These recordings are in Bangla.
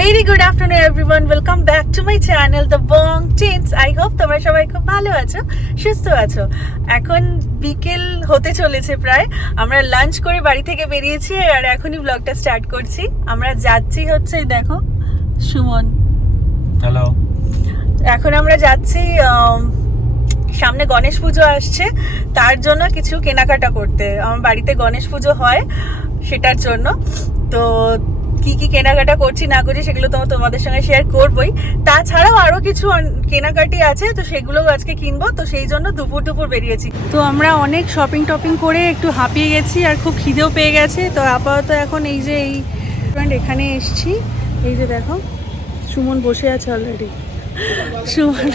Very good afternoon everyone welcome back to my channel The Bong Teens I hope তোমরা সবাই খুব ভালো আছো সুস্থ আছো। এখন বিকেল হতে চলেছে প্রায়। আমরা লাঞ্চ করে বাড়ি থেকে বেরিয়েছি আর এখনই ব্লগটা স্টার্ট করছি। আমরা যাচ্ছি হচ্ছে দেখো সুমন। হ্যালো এখন আমরা যাচ্ছি সামনে গণেশ পুজো আসছে। তার জন্য কিছু কেনাকাটা করতে। আমার বাড়িতে গণেশ পুজো হয় সেটার জন্য। তো কি কি কেনাকাটা করছি না করছি সেগুলো তো তোমাদের সঙ্গে শেয়ার করবই। তাছাড়াও আরও কিছু কেনাকাটি আছে, তো সেগুলোও আজকে কিনবো, তো সেই জন্য দুপুর দুপুর বেরিয়েছি। তো আমরা অনেক শপিং টপিং করে একটু হাঁপিয়ে গেছি আর খুব খিদেও পেয়ে গেছে। তো আপাতত এখন এই যে এই এখানে এসছি। এই যে দেখো, সুমন বসে আছে অলরেডি সুমন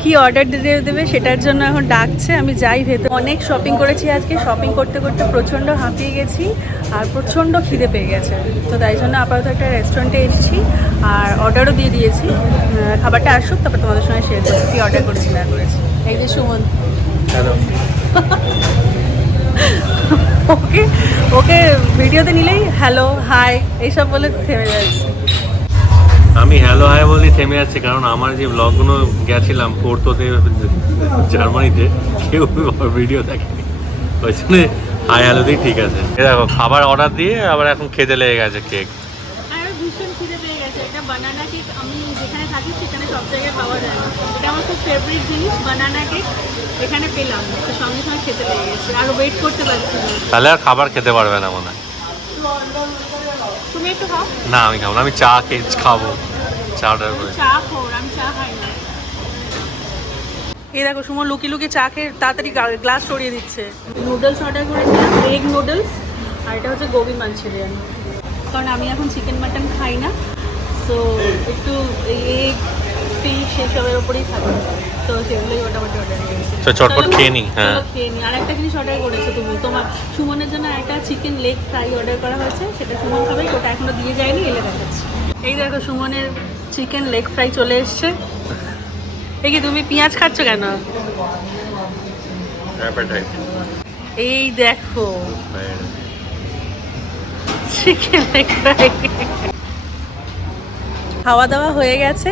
কি অর্ডার দিতে দেবে সেটার জন্য এখন ডাকছে আমি যাই ভেতর। অনেক শপিং করেছি আজকে শপিং করতে করতে প্রচণ্ড হাঁপিয়ে গেছি আর প্রচণ্ড খিদে পেয়ে গেছে। তো তাই জন্য আপাতত একটা রেস্টুরেন্টে এসেছি আর অর্ডারও দিয়ে দিয়েছি। খাবারটা আসুক তারপর তোমাদের সঙ্গে শেয়ার করছি কি অর্ডার করেছি না করেছি। এই যে সুমন। ওকে ওকে ভিডিওতে নিলেই হ্যালো হাই এইসব বলে থেমে যাচ্ছে। আমি হ্যালো হাই বলি থেমে যাচ্ছি কারণ আমার যে ব্লগগুলো গেছিলাম পোর্তোতে জার্মানিতে কেউ ভিডিও দেখেনি। ওই জন্য হাই হ্যালোতেই ঠিক আছে। দেখো খাবার অর্ডার দিয়ে আবার এখন খেতে লেগে গেছে কেক আর ভীষণ খিদে পেয়ে গেছে। এটা বানানা কেক আমি যেখানে থাকি সেখানে সব জায়গায় পাওয়া যায় না। এটা আমার খুব ফেভারিট জিনিস বানানা কেক এখানে পেলাম। তো সঙ্গে সঙ্গে খেতে পেয়ে গেছে। আর ওয়েট করতে পারছি তাহলে আর খাবার খেতে পারবে না মনে হয়। তুমি একটু খাও না আমি খাব না আমি চা কে খাব। চা অর্ডার করে চা খাও আমি চা খাই না। এই দেখো সুমন লুকি লুকি চা খেয়ে তাড়াতাড়ি গ্লাস সরিয়ে দিচ্ছে। নুডলস অর্ডার করেছিলাম এগ নুডলস আর এটা হচ্ছে গোবি মাঞ্চুরিয়ান কারণ আমি এখন চিকেন মাটন খাই না সো একটু এগ ফিশ এসবের ওপরেই থাকি। তো সেগুলোই মোটামুটি অর্ডার করেছি চটপট খেয়ে নিই, হ্যাঁ। খেয়ে আর একটা জিনিস অর্ডার করেছ তুমি। তোমার সুমনের জন্য একটা চিকেন লেগ ফ্রাই অর্ডার করা হয়েছে। সেটা সুমন খাবে ওটা এখনও দিয়ে যায়নি এলে দেখাচ্ছি। এই দেখো সুমনের চিকেন লেগ ফ্রাই চলে এসছে। এই কি তুমি পেঁয়াজ খাচ্ছ কেন? এই দেখো। চিকেন লেগ ফ্রাই খাওয়া দাওয়া হয়ে গেছে।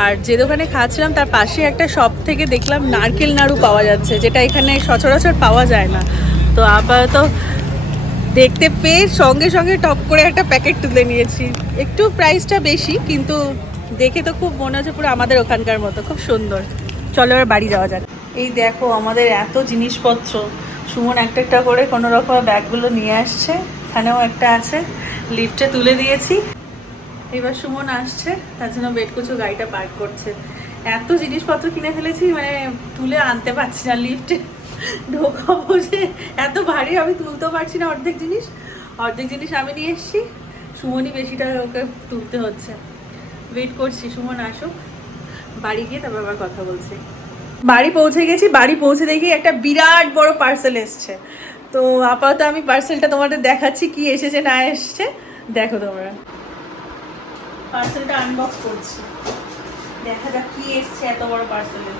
আর যে দোকানে খাচ্ছিলাম, তার পাশে একটা শপ থেকে দেখলাম নারকেল নাড়ু পাওয়া যাচ্ছে, যেটা এখানে সচরাচর পাওয়া যায় না। তো আপাতত দেখতে পেয়ে সঙ্গে সঙ্গে টপ করে একটা প্যাকেট তুলে নিয়েছি। একটু প্রাইসটা বেশি, কিন্তু দেখে তো খুব মনে হচ্ছে পুরো আমাদের ওখানকার মতো, খুব সুন্দর। চলো এবার বাড়ি যাওয়া যাক। এই দেখো আমাদের এত জিনিসপত্র। সুমন একটা একটা করে কোনো রকম ব্যাগগুলো নিয়ে আসছে, এখানেও একটা আছে। লিফটে তুলে দিয়েছি। এবার সুমন আসছে, তার জন্য বেটকুচু গাড়িটা পার্ক করছে। এত জিনিসপত্র কিনে ফেলেছি মানে তুলে আনতে পারছি না লিফটে ঢোকা যে এত ভারী আমি তুলতেও পারছি না অর্ধেক জিনিস। অর্ধেক জিনিস আমি নিয়ে এসেছি, সুমনই বেশিটা ওকে তুলতে হচ্ছে। ওয়েট করছি, সুমন আসুক। বাড়ি গিয়ে তারপর আবার কথা বলছি। বাড়ি পৌঁছে গেছি, বাড়ি পৌঁছে দেখি একটা বিরাট বড় পার্সেল এসছে। তো আপাতত আমি পার্সেলটা তোমাদের দেখাচ্ছি, কি এসেছে, না এসছে, দেখো তোমরা। পার্সেলটা আনবক্স করছি। দেখা যাক কি এসছে এত বড় পার্সেলে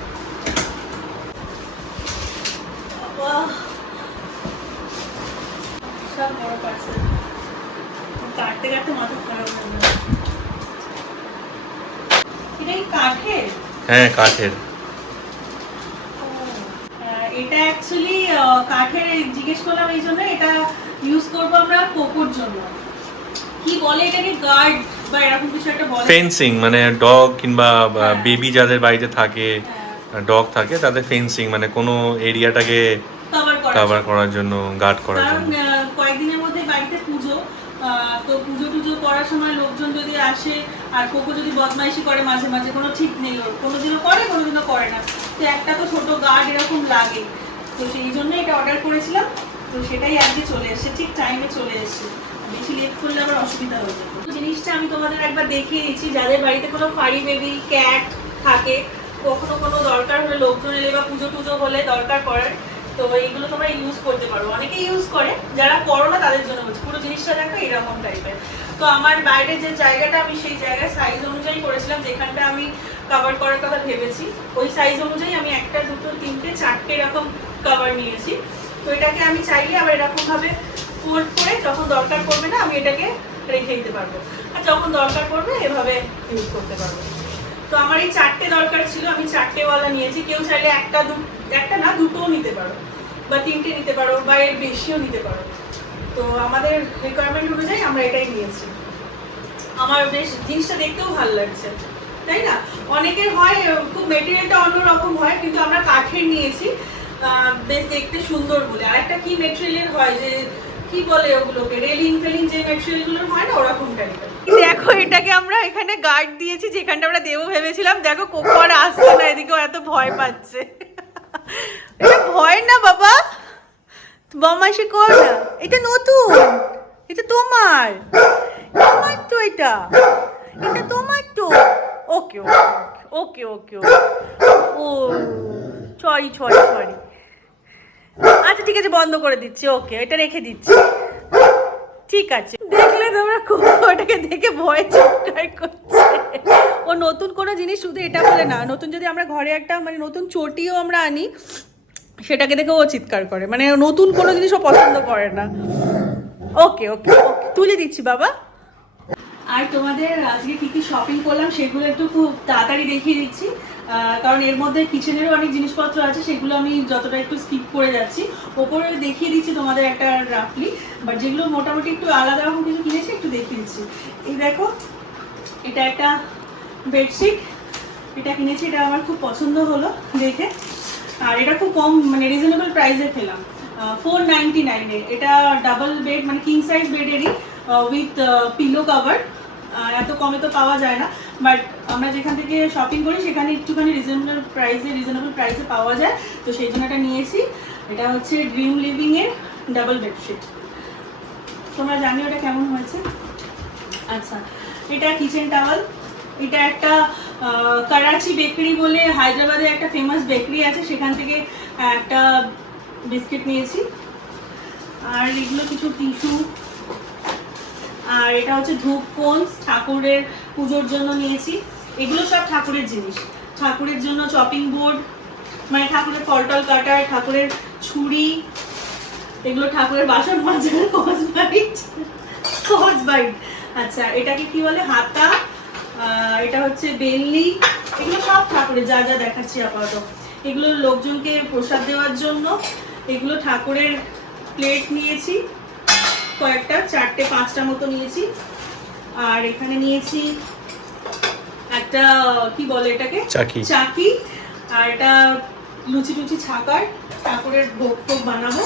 সব বড় পার্সেল কাটতে কাটতে মাথা খারাপ হয়ে এটা কি কাঠের? হ্যাঁ কাঠের। এটা অ্যাকচুয়ালি কাঠের জিজ্ঞেস করলাম এই জন্য এটা ইউজ করব আমরা কোকোর জন্য। কি বলে এটাকে? গার্ড বা এরকম কিছু একটা বলে? ফেন্সিং মানে ডগ কিংবা হ্যাঁ। বেবি যাদের বাড়িতে থাকে ডগ থাকে তাদের ফেন্সিং মানে কোনো এরিয়াটাকে কভার করার জন্য। গার্ড করার জন্য। কয়েকদিনের মধ্যে বাড়িতে পুজো তো পুজো টুজো করার সময় লোকজন যদি আসে আর কোকো যদি বদমাইশি করে মাঝে মাঝে কোনো ঠিক নেই ওর। কোনোদিনও করে কোনোদিনও করে না। তো একটা তো ছোট গার্ড এরকম লাগে। তো সেই জন্য এটা অর্ডার করেছিলাম। তো সেটাই আজকে চলে এসেছে, ঠিক টাইমে চলে এসেছে। বেশি লেট করলে আবার অসুবিধা হয়ে যাবে। জিনিসটা আমি তোমাদের একবার দেখিয়ে দিচ্ছি, যাদের বাড়িতে কোনো ফাড়ি বেবি ক্যাট থাকে, কখনো কোনো দরকার হলে লোকজন এলে বা পুজো টুজো হলে দরকার পড়ে, তো এইগুলো তোমরা ইউজ করতে পারো। অনেকে ইউজ করে, যারা করো না তাদের জন্য বলছি। পুরো জিনিসটা দেখো এরকম টাইপের তো আমার বাইরে যে জায়গাটা, আমি সেই জায়গায় সাইজ অনুযায়ী করেছিলাম, যেখানটা আমি কভার করার কথা ভেবেছি, ওই সাইজ অনুযায়ী আমি একটা, দুটো, তিনটে, চারটে এরকম কভার নিয়েছি। তো এটাকে আমি চাইলে আবার এরকম ভাবে ফোল্ড করে যখন দরকার পড়বে না, আমি এটাকে রেখে দিতে পারব। আর যখন দরকার পড়বে, এভাবে ইউজ করতে পারব। তো আমার এই চারটে দরকার ছিল, আমি চারটেওয়ালা নিয়েছি। কেউ চাইলে একটা দু, একটা না, দুটোও নিতে পারো। বা তিনটে নিতে পারো, বা এর বেশিও নিতে পারো। তো আমাদের রিকোয়ারমেন্ট অনুযায়ী আমরা এটাই নিয়েছি। আমার বেশ জিনিসটা দেখতেও ভালো লাগছে, তাই না? অনেকের হয়, খুব মেটেরিয়ালটা অন্যরকম হয়, কিন্তু আমরা কাঠের নিয়েছি। বেশ দেখতে সুন্দর বলে। আর একটা কি মেটেরিয়ালের হয় যে, কি বলে ওগুলোকে? রেলিং ফেলিং যে মেটেরিয়ালগুলো হয় না, ওরকম টাইপের দেখো, এটাকে আমরা এখানে গার্ড দিয়েছি, যেখানটা আমরা দেবো ভেবেছিলাম। দেখো, কোপার আসছে না এদিকে এত ভয় পাচ্ছে। এটা ভয় না, বাবা। বমাসি কর না। এটা নতুন। এটা তোমার। তোমার তো এটা। এটা তোমার তো। ওকে ওকে ওকে ওকে ও সরি সরি সরি আচ্ছা ঠিক আছে, বন্ধ করে দিচ্ছি, ওকে, এটা রেখে দিচ্ছি। ঠিক আছে। দেখলে তোমরা ওটাকে দেখে ভয় চিৎকার করছে। ও নতুন কোনো জিনিস শুধু এটা বলে না, নতুন যদি আমরা ঘরে একটা মানে নতুন চটিও আমরা আনি, সেটাকে দেখে ও চিৎকার করে। মানে নতুন কোনো জিনিস ও পছন্দ করে না। ওকে ওকে ওকে, তুলে দিচ্ছি, বাবা। আর তোমাদের আজকে কি কি শপিং করলাম, সেগুলো একটু খুব তাড়াতাড়ি দেখিয়ে দিচ্ছি। কারণ এর মধ্যে কিচেনেরও অনেক জিনিসপত্র আছে, সেগুলো আমি যতটা একটু স্কিপ করে যাচ্ছি। ওপরে দেখিয়ে দিচ্ছি তোমাদের একটা রাফলি বাট যেগুলো মোটামুটি একটু আলাদা রকম কিছু কিনেছি, একটু দেখিয়ে দিচ্ছি। এই দেখো, এটা একটা বেডশিট এটা কিনেছি, এটা আমার খুব পছন্দ হলো দেখে। আর এটা খুব কম মানে রিজনেবল প্রাইসে পেলাম। ফোর নাইনটি নাইনে এটা ডাবল বেড মানে কিং সাইজ বেডেরই উইথ পিলো কাভার এত কমে তো পাওয়া যায় না বাট আমরা যেখান থেকে শপিং করি, সেখানে একটুখানি রিজনেবল প্রাইসে রিজনেবল প্রাইসে পাওয়া যায়। তো সেই জন্য এটা নিয়েছি। এটা হচ্ছে ড্রিম লিভিং এর ডাবল বেডশিট তোমরা জানিও ওটা কেমন হয়েছে? আচ্ছা এটা কিচেন টাওয়াল এটা একটা করাচি বেকারি বলে হায়দ্রাবাদে একটা ফেমাস বেকারি আছে, সেখান থেকে একটা বিস্কিট নিয়েছি। আর এগুলো কিছু টিস্যু আর এটা হচ্ছে ধূপ কোন্স ঠাকুরের পুজোর জন্য নিয়েছি। এগুলো সব ঠাকুরের জিনিস। ঠাকুরের জন্য চপিং বোর্ড মানে ঠাকুরের ফলটল কাটার, ঠাকুরের ছুরি, এগুলো ঠাকুরের বাসন মাজার কস বাইট কস বাইট আচ্ছা এটাকে কি বলে? হাতা এটা হচ্ছে বেল্লি, এগুলো সব ঠাকুরের, যা যা দেখাচ্ছি আপাতত। এগুলো লোকজনকে প্রসাদ দেওয়ার জন্য। এগুলো ঠাকুরের প্লেট নিয়েছি। কয়েকটা চারটে পাঁচটা মতো নিয়েছি। আর এখানে নিয়েছি একটা কি বলে এটাকে? চাকি। চাকি। আর এটা লুচি টুচি ছাকার ঠাকুরের ভোগ টোগ বানাবো।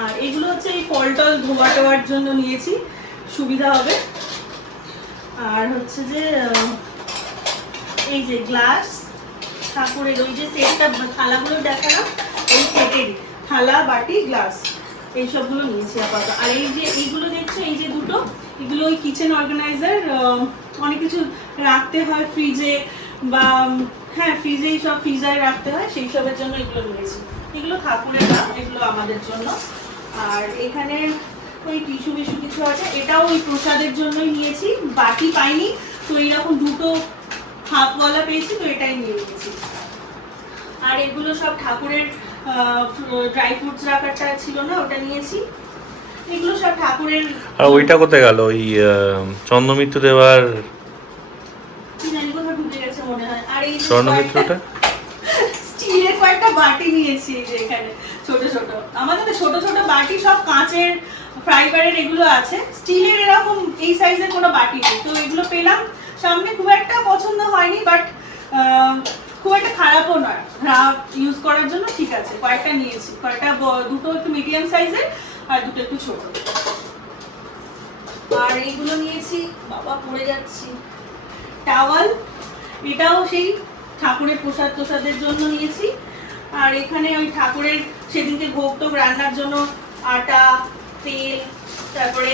আর এগুলো হচ্ছে এই ফল টল ধোয়া টোয়ার জন্য নিয়েছি সুবিধা হবে। আর হচ্ছে যে এই যে গ্লাস ঠাকুরের ওই যে সেটটা থালাগুলো দেখালাম ওই সেটেরই থালা বাটি গ্লাস। এইসবগুলো নিয়েছি আপাতত। আর এই যে এইগুলো দেখছ, এই যে দুটো, এগুলো ওই কিচেন অর্গানাইজার অনেক কিছু রাখতে হয় ফ্রিজে বা হ্যাঁ ফ্রিজে সব ফ্রিজারে রাখতে হয়, সেই সবের জন্য এগুলো নিয়েছি এগুলো ঠাকুরের এগুলো আমাদের জন্য। আর এখানে ওই টিস্যু বিস্যু কিছু আছে, এটাও ওই প্রসাদের জন্যই নিয়েছি। বাটি পাইনি, তো এইরকম দুটো হাফওয়ালা পেয়েছি, তো এটাই নিয়ে নিয়েছি। আর এগুলো সব ঠাকুরের ড্রাই ফ্রুটস রাখারটা ছিল না ওটা নিয়েছি। এগুলো সব ঠাকুরের আর ওইটা কোথায় গেল? ওই চন্দ্রমিত্র দেওয়ার স্বর্ণমিত্রটা স্টিলের কয়েকটা বাটি নিয়েছি এখানে ছোট ছোট। আমাদের তো ছোট ছোট বাটি সব কাঁচের ফাইবারের এগুলো আছে। স্টিলের এরকম এই সাইজের কোনো বাটি নেই। তো এগুলো পেলাম। সামনে খুব একটা পছন্দ হয়নি বাট খুব একটা খারাপও নয়। ইউজ করার জন্য ঠিক আছে। কয়েকটা নিয়েছি। কয়েকটা দুটো একটু মিডিয়াম সাইজের আর দুটো একটু ছোট। আর এইগুলো নিয়েছি। বাবা, পড়ে যাচ্ছি। টাওয়াল এটাও সেই ঠাকুরের প্রসাদ প্রসাদের জন্য নিয়েছি। আর এখানে ওই ঠাকুরের সেদিনকে ভোগ টোগ রান্নার জন্য আটা, তেল, তারপরে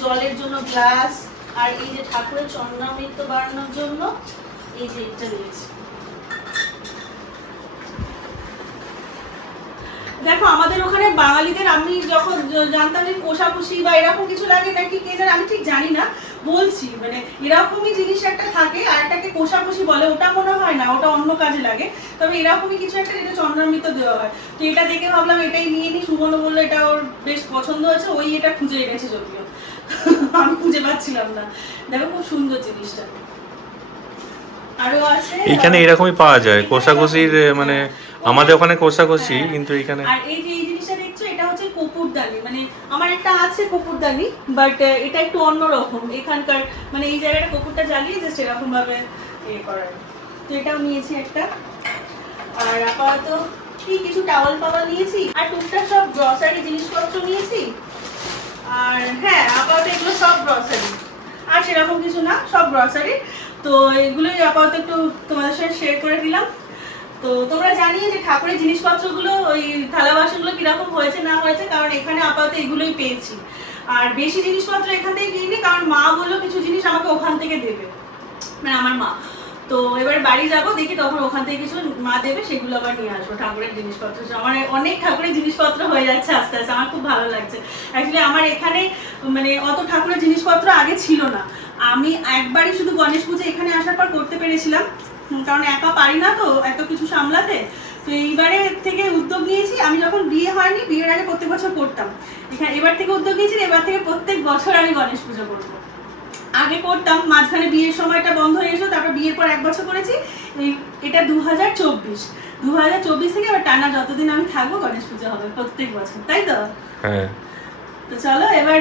জলের জন্য গ্লাস আর এই যে ঠাকুরের চন্দ্রামৃত বাড়ানোর জন্য এই যে এটা নিয়েছি। দেখো, আমাদের ওখানে বাঙালিদের আমি যখন জানতাম যে কোষাকুষি বা এরকম কিছু লাগে নাকি, কে জানে, আমি ঠিক জানি না, বলছি মানে এরকমই জিনিস একটা থাকে, আর এটাকে কোষাকুষি বলে, ওটা মনে হয় না, ওটা অন্য কাজে লাগে, তবে এরকমই কিছু একটা যেটা চন্দ্রামৃত দেওয়া হয়। তো এটা দেখে ভাবলাম, এটাই নিয়ে নি, সুমন বলল, এটা ওর বেশ পছন্দ হয়েছে, ওই এটা খুঁজে এনেছে যদিও। আমি খুঁজে পাচ্ছিলাম না। দেখো, খুব সুন্দর জিনিসটা। এইখানে এরকমই পাওয়া যায় কোষাকুষির মানে আমাদের ওখানে কোষাকুষি কিন্তু এইখানে আর এই যে এই জিনিসটা দেখছ এটা হচ্ছে কপুরদানি। মানে আমার একটা আছে কপুরদানি বাট এটা একটু অন্যরকম। এখানকার মানে এই জায়গাটা কপুরটা জ্বালিয়ে জাস্ট এরকম ভাবে ইয়ে তো এটাও নিয়েছি একটা। আর আপাতত কি কিছু টাওয়াল পাওয়াল নিয়েছি? আর টুকটাক সব গ্রসারি জিনিসপত্র নিয়েছি। আর হ্যাঁ আপাতত এগুলো সব গ্রসারি আর সেরকম কিছু না সব গ্রসারি তো এগুলোই আপাতত একটু তোমাদের সাথে শেয়ার করে দিলাম তো তোমরা জানিয়ে যে ঠাকুরের জিনিসপত্রগুলো, ওই থালা বাসনগুলো কীরকম হয়েছে, না হয়েছে, কারণ এখানে আপাতত এগুলোই পেয়েছি। আর বেশি জিনিসপত্র এখান থেকে কিনি, কারণ মা বলল কিছু জিনিস আমাকে ওখান থেকে দেবে। মানে আমার মা। তো এবার বাড়ি যাব, দেখি তখন ওখান থেকে কিছু মা দেবে, সেগুলো আবার নিয়ে আসব, ঠাকুরের জিনিসপত্র। আমার অনেক ঠাকুরের জিনিসপত্র হয়ে যাচ্ছে আস্তে আস্তে, আমার খুব ভালো লাগছে। অ্যাকচুয়ালি আমার এখানে মানে অত ঠাকুরের জিনিসপত্র আগে ছিল না। আমি একবারই শুধু গণেশ পুজো এখানে আসার পর করতে পেরেছিলাম। কারণ একা পারি না তো এত কিছু সামলাতে। তো এইবারে থেকে উদ্যোগ নিয়েছি। আমি যখন বিয়ে হয়নি বিয়ের আগে প্রত্যেক বছর করতাম। এখানে এবার থেকে উদ্যোগ নিয়েছি এবার থেকে প্রত্যেক বছর আমি গণেশ পুজো করব। আগে করতাম মাঝখানে বিয়ের সময়টা বন্ধ হয়ে গেছিল তারপর বিয়ের পর এক বছর করেছি। এই এটা দু হাজার চব্বিশ। দু হাজার চব্বিশ থেকে আবার টানা যতদিন আমি থাকব গণেশ পুজো হবে প্রত্যেক বছর। তাই তো? হ্যাঁ। তো চলো এবার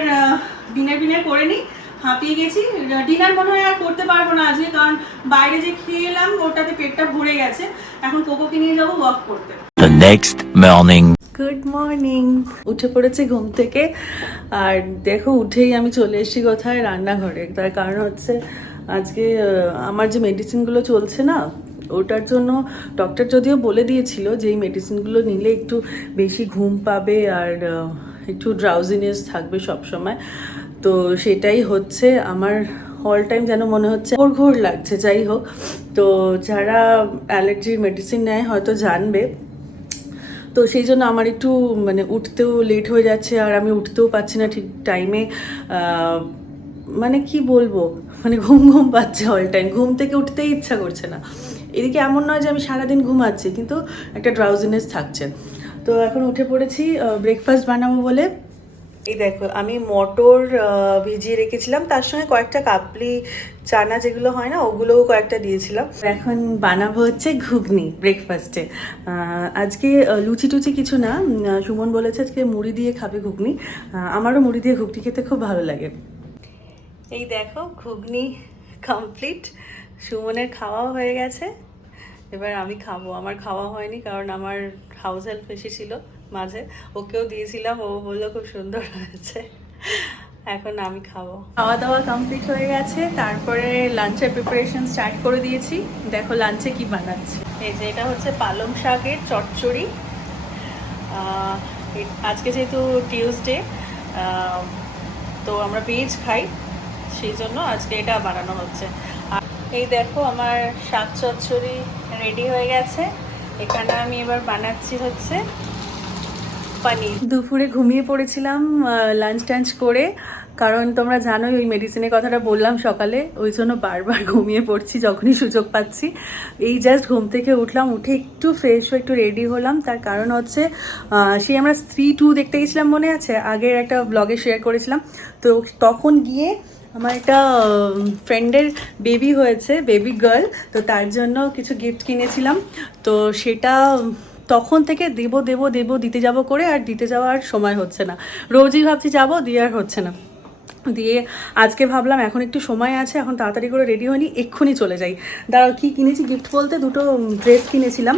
ডিনার ডিনার করে নিই। হাঁপিয়ে গেছি। ডিনার মনে হয় আর করতে পারব না আজকে কারণ বাইরে যে খেয়ে এলাম ওটাতে পেটটা ভরে গেছে। এখন কোকোকে নিয়ে যাব ওয়াক করতে। The next morning. Good morning উঠে পড়েছি ঘুম থেকে। আর দেখো উঠেই আমি চলে এসেছি কোথায়? রান্নাঘরে। তার কারণ হচ্ছে আজকে আমার যে মেডিসিনগুলো চলছে না ওটার জন্য ডক্টর যদিও বলে দিয়েছিল যে এই মেডিসিনগুলো নিলে একটু বেশি ঘুম পাবে আর একটু ড্রাউজিনেস থাকবে সব সময় তো সেটাই হচ্ছে, আমার অল টাইম যেন মনে হচ্ছে ঘোর ঘোর লাগছে, যাই হোক। তো যারা অ্যালার্জির মেডিসিন নেয় হয়তো জানবে। তো সেই জন্য আমার একটু মানে উঠতেও লেট হয়ে যাচ্ছে, আর আমি উঠতেও পারছি না ঠিক টাইমে মানে কি বলব? মানে ঘুম ঘুম পাচ্ছে অল টাইম ঘুম থেকে উঠতেই ইচ্ছা করছে না। এদিকে এমন নয় যে আমি সারাদিন ঘুমাচ্ছি, কিন্তু একটা ড্রাউজিনেস থাকছে। তো এখন উঠে পড়েছি ব্রেকফাস্ট বানাবো বলে। এই দেখো, আমি মটর ভিজিয়ে রেখেছিলাম। তার সঙ্গে কয়েকটা কাবলি চানা যেগুলো হয় না, ওগুলোও কয়েকটা দিয়েছিলাম। এখন বানাবো হচ্ছে ঘুগনি ব্রেকফাস্টে আজকে লুচি টুচি কিছু না। সুমন বলেছে আজকে মুড়ি দিয়ে খাবে ঘুগনি। আমারও মুড়ি দিয়ে ঘুগনি খেতে খুব ভালো লাগে। এই দেখো, ঘুগনি কমপ্লিট সুমনের খাওয়াও হয়ে গেছে। এবার আমি খাব। আমার খাওয়া হয়নি কারণ আমার হাউস হেল্প এসেছিল। মাঝে। ওকেও দিয়েছিলাম ও বলল খুব সুন্দর হয়েছে। এখন আমি খাব। খাওয়া দাওয়া কমপ্লিট হয়ে গেছে তারপরে লাঞ্চের প্রিপারেশন স্টার্ট করে দিয়েছি। দেখো লাঞ্চে কি বানাচ্ছি। এই যে এটা হচ্ছে পালং শাকের চচ্চড়ি। আজকে যেহেতু টিউসডে তো আমরা ভেজ খাই সেই জন্য আজকে এটা বানানো হচ্ছে। আর এই দেখো আমার শাক চচ্চড়ি রেডি হয়ে গেছে। এখানে আমি এবার বানাচ্ছি হচ্ছে পানির দুপুরে ঘুমিয়ে পড়েছিলাম লাঞ্চ টাঞ্চ করে। কারণ তোমরা জানোই, ওই মেডিসিনের কথাটা বললাম সকালে। ওই জন্য বারবার ঘুমিয়ে পড়ছি, যখনই সুযোগ পাচ্ছি। এই জাস্ট ঘুম থেকে উঠলাম, উঠে একটু ফ্রেশ হয়ে একটু রেডি হলাম। তার কারণ হচ্ছে সেই আমরা স্ত্রী টু দেখতে গেছিলাম মনে আছে? আগের একটা ব্লগে শেয়ার করেছিলাম। তো তখন গিয়ে আমার একটা ফ্রেন্ডের বেবি হয়েছে বেবি গার্ল তো তার জন্য কিছু গিফট কিনেছিলাম। তো সেটা তখন থেকে দেব দেব দেব, দিতে যাব করে আর দিতে যাওয়ার সময় হচ্ছে না। রোজই ভাবছি যাব, দিয়ে আর হচ্ছে না। দিয়ে আজকে ভাবলাম এখন একটু সময় আছে, এখন তাড়াতাড়ি করে রেডি হয়নি এক্ষুনি চলে যাই। দাঁড়াও, কী কিনেছি গিফট বলতে? দুটো ড্রেস কিনেছিলাম।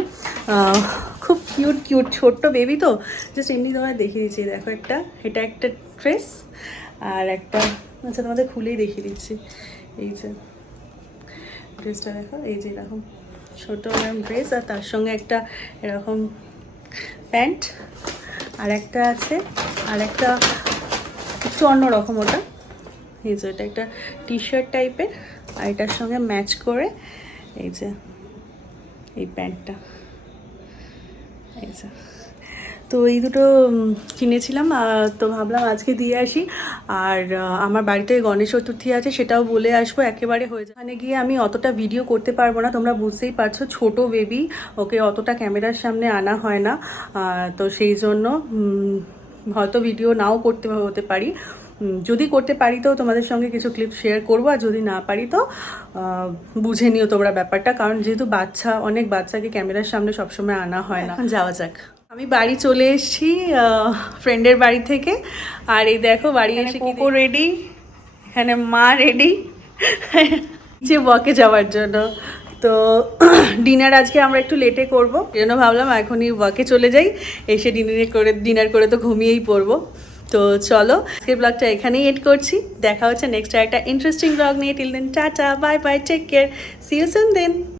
খুব কিউট কিউট ছোট্ট বেবি তো। জাস্ট এমনি তোমায় দেখিয়ে দিচ্ছি, দেখো একটা। এটা একটা ড্রেস আর একটা আচ্ছা তোমাদের খুলেই দেখিয়ে দিচ্ছি। এই যে ড্রেসটা দেখো, এই যে এরকম। ছোটো এরকম ড্রেস আর তার সঙ্গে একটা এরকম প্যান্ট আর একটা আছে আর একটা একটু অন্যরকম ওটা। এই যে এটা একটা টি শার্ট টাইপের আর এটার সঙ্গে ম্যাচ করে এই যে এই প্যান্টটা। এই যে। তো এই দুটো কিনেছিলাম তো ভাবলাম আজকে দিয়ে আসি। আর আমার বাড়িতে গণেশ চতুর্থী আছে, সেটাও বলে আসব, একেবারে হয়ে যায় ওখানে গিয়ে আমি অতটা ভিডিও করতে পারব না, তোমরা বুঝতেই পারছ, ছোট বেবি ওকে অতটা ক্যামেরার সামনে আনা হয় না। তো সেই জন্য হয়তো ভিডিও নাও করতে হতে পারি। যদি করতে পারি তো তোমাদের সঙ্গে কিছু ক্লিপ শেয়ার করব, আর যদি না পারি তো বুঝে নিও তোমরা ব্যাপারটা, কারণ যেহেতু বাচ্চা, অনেক বাচ্চাকে ক্যামেরার সামনে সবসময় আনা হয় না। যাওয়া যাক। আমি বাড়ি চলে এসেছি ফ্রেন্ডের বাড়ি থেকে। আর এই দেখো বাড়ি এসে কোকো রেডি এখানে মা রেডি যে ওয়াকে যাওয়ার জন্য। তো ডিনার আজকে আমরা একটু লেটে করব এই জন্য ভাবলাম এখনই ওয়াকে চলে যাই। এসে ডিনারে করে ডিনার করে তো ঘুমিয়েই পড়ব। তো চলো আজকের ব্লগটা এখানেই এড করছি। দেখা হচ্ছে নেক্সট একটা ইন্টারেস্টিং ব্লগ নিয়ে। Till then tata bye bye take care see soon then